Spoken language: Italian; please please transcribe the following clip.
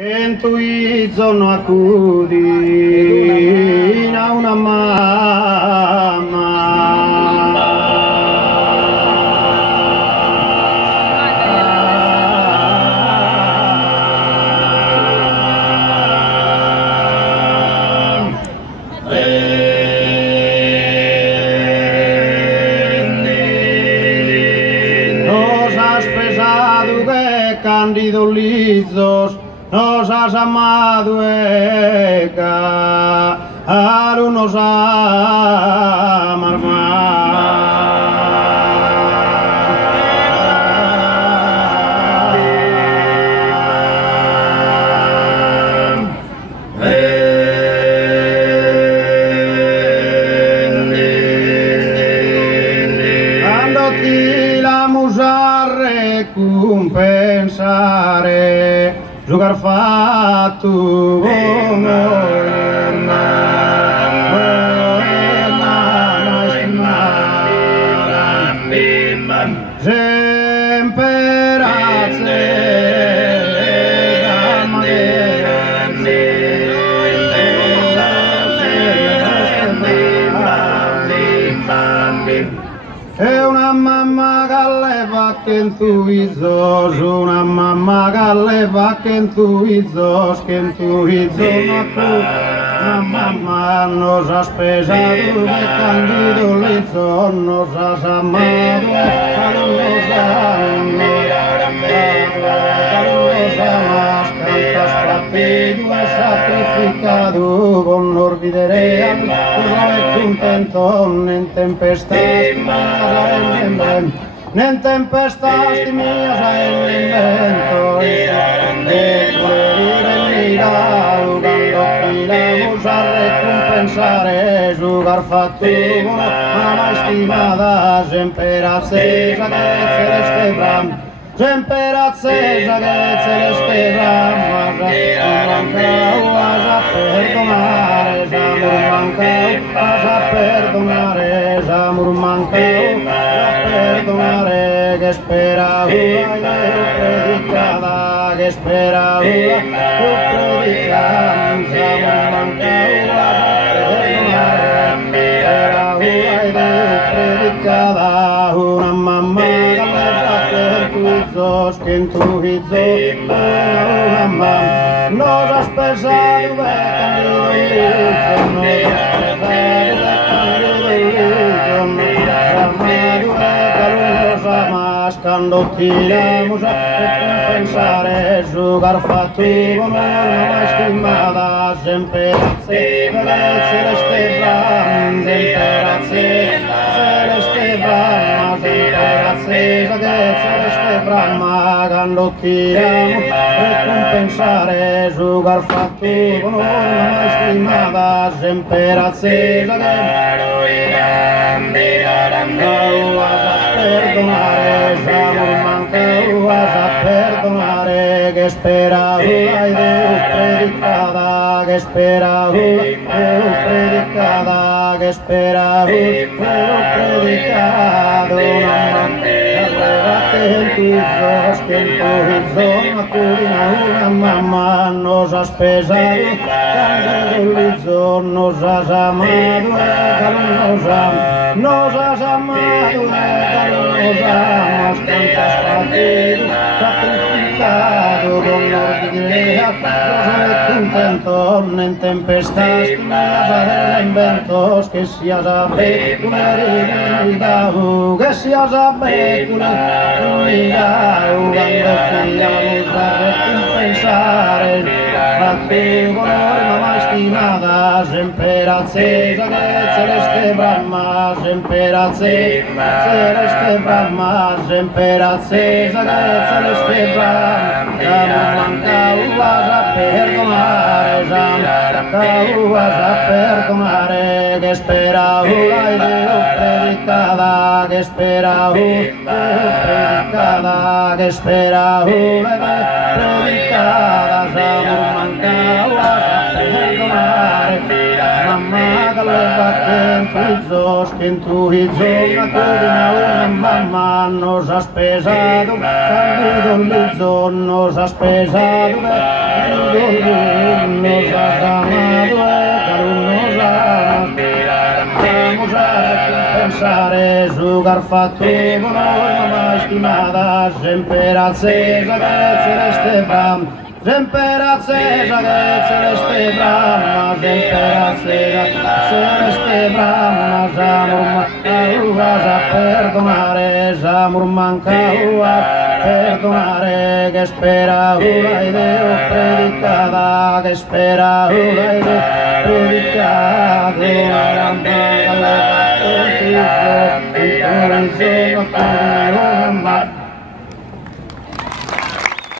Che tu sono accudina una Nos has pesado que cándido lisos nos has amado caro nos amar Quando ti la musa recompensare giocare fatto E una mamma che leva che in tu izos, una mamma che leva che in tu izos, che in tu izos, ma tu, una mamma nos has pesado, que candido lizos, nos has amado, caro nos amas, cantas partido, has sacrificado, con olvidaré, contento, en tempestas, en tempestas mías en invento, vamos a recompensar, jugar fatto, ama estimada, emperatriz, che celeste bram, emperatriz, che celeste bram, vas a perdonare, vas a perdonare, amor mancao, perdonare, che spera predicada, che spera predicada, amor mancao, predicada, una mamma que en tu izos, una mamma, nos has pesado, quando tiramos a recompensare, jugar fatto con una estimada, emperatriz, celeste bram, emperatriz, celeste bram, emperatriz, celeste bram, quando tiramos a recompensare, jugar fatto con una estimada, emperatriz, perdonare, amor mancao, vas a perdonare, che spera ai Deo predicada, che spera predicada, che spera predicado, que en tus ojos, que en tu hizón, acudina una mamá, nos has pesado, nos has amado, nos has amado, nos amas, cantas partido, sacrificado, con orgullo, contento, en tempestas, inventos, que sias a ver, una realidad, que sias a ver, una realidad, cuando tiramos a recompensar, fatto con mamma estimada, emperatriz, celeste brahma, emperatriz, celeste brahma, emperatriz, celeste brahma, amor vas a perdonare, vas a perdonare, che spera ai Deo predicada, che spera predicada, che spera predicada, amor mancao, vas a perdonare, mamma che leva che in tu izos, que en tu izos, acudina una mamma, nos has pesado, candido lizos, nos has pesado, fatto con noi, mamma stimata, sempre accesa che celeste bram, sempre accesa che celeste bram, sempre accesa celeste bram, Jamur manca perdonare, Jamur manca perdonare, che spera una idea predicata, che spera una idea predicata, una rampa alla